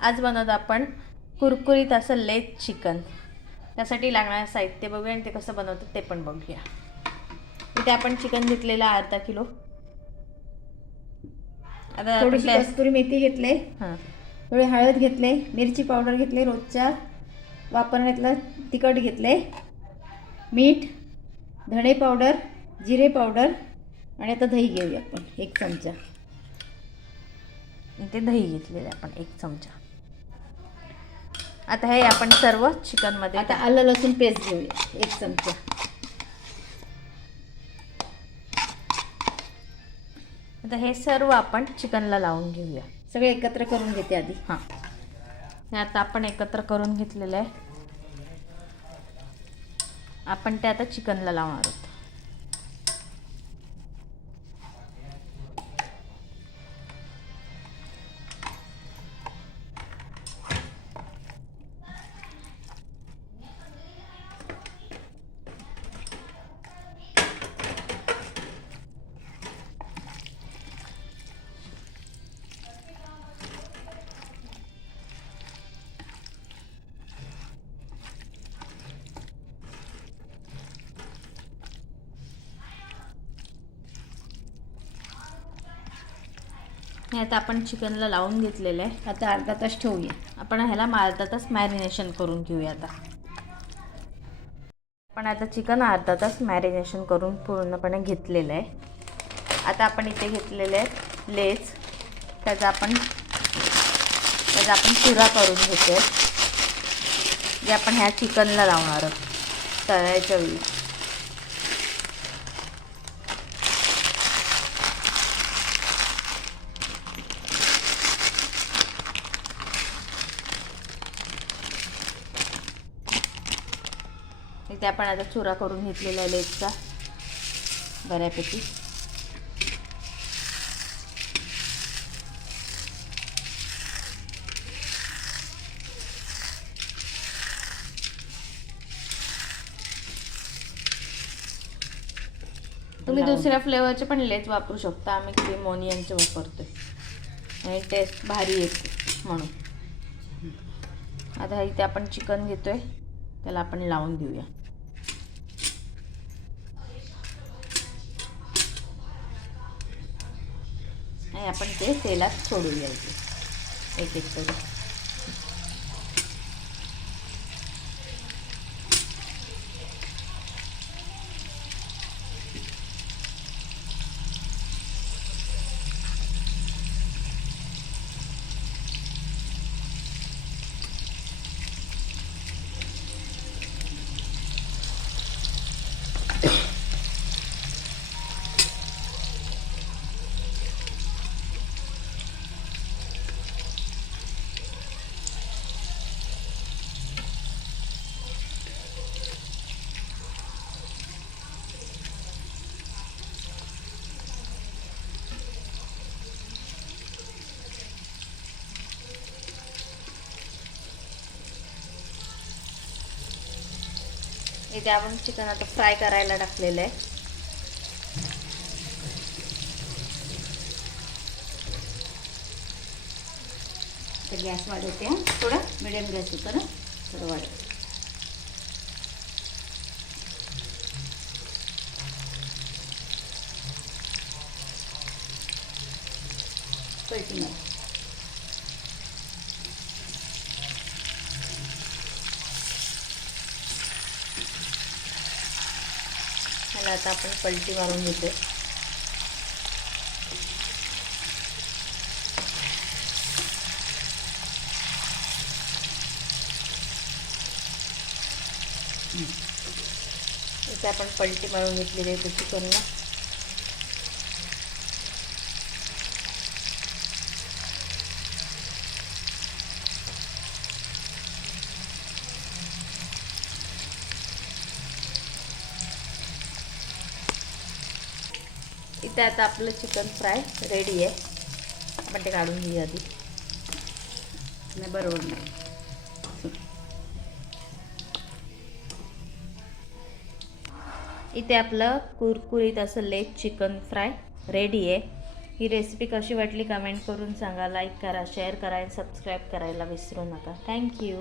आज बनवत आपण कुरकुरीत असं लेत चिकन. त्यासाठी लागणारं साहित्य बघूया आणि ते कसं बनवतात ते पण बघूया. इथे आपण चिकन घेतलेलं अर्धा किलो. आता थोडीशी कस्तुरी मेथी घेतले हां. थोडी हळद घेतले मिरची पावडर घेतले रोजच्या वापरण्यातलं तिखट घेतले मीठ धणे पावडर जिरे पावडर आणि आता दही घेऊया आपण एक चमचा. इथे दही घेतलेलं आहे आपण एक चमचा. आता हे आपण सर्व चिकनमध्ये आता आलं लसूण पेस्ट घेऊया एक चमचा. आता हे सर्व आपण चिकनला लावून घेऊया. सगळे एकत्र करून घेते आधी. हां. हे आता आपण एकत्र करून घेतलेलं आहे. आपण ते आता चिकनला लावणार आहोत. हे आता आपण चिकनला लावून घेतलेलं आहे. आता अर्धा तास ठेवूया. आपण ह्याला अर्धा तास मॅरिनेशन करून घेऊया आता. आपण आता चिकन अर्धा तास मॅरिनेशन करून पूर्णपणे घेतलेलं आहे. आता आपण इथे घेतलेले आहेत लेस त्याचा आपण त्याचा आपण चुरा करून घेतो जे आपण ह्या चिकनला लावणार आहोत. तळायच्या वेळी. इथे आपण आता चुरा करून घेतलेला आहे लेसचा बऱ्यापैकी. तुम्ही. दुसऱ्या फ्लेवरचे पण लेस वापरू शकता. आम्ही क्रीम ओनियनचे वापरतोय. आणि टेस्ट भारी येते म्हणून. आता इथे आपण चिकन घेतोय. त्याला आपण लावून देऊया. आणि आपण ते तेलात सोडूया इथे एक एक करून. इथे आपण चिकन आता फ्राय करायला टाकलेलं आहे. तर गॅस वाढवते हां. थोडा मिडियम गॅस होता ना? थोडं वाढव. पलटी ह्याला आता आपण पलटी मारून घेतोय. इथे आपण पलटी मारून घेतलेली आहे चिकनला इथे आता आपलं चिकन फ्राय रेडी आहे. आपण ते काढून घेऊ आधी. नाही बरोबर नाही. इथे आपलं कुरकुरीत असं लेग चिकन फ्राय रेडी आहे. ही रेसिपी कशी वाटली कमेंट करून सांगा. लाईक करा शेअर करा आणि सबस्क्राईब करायला विसरू नका. थँक्यू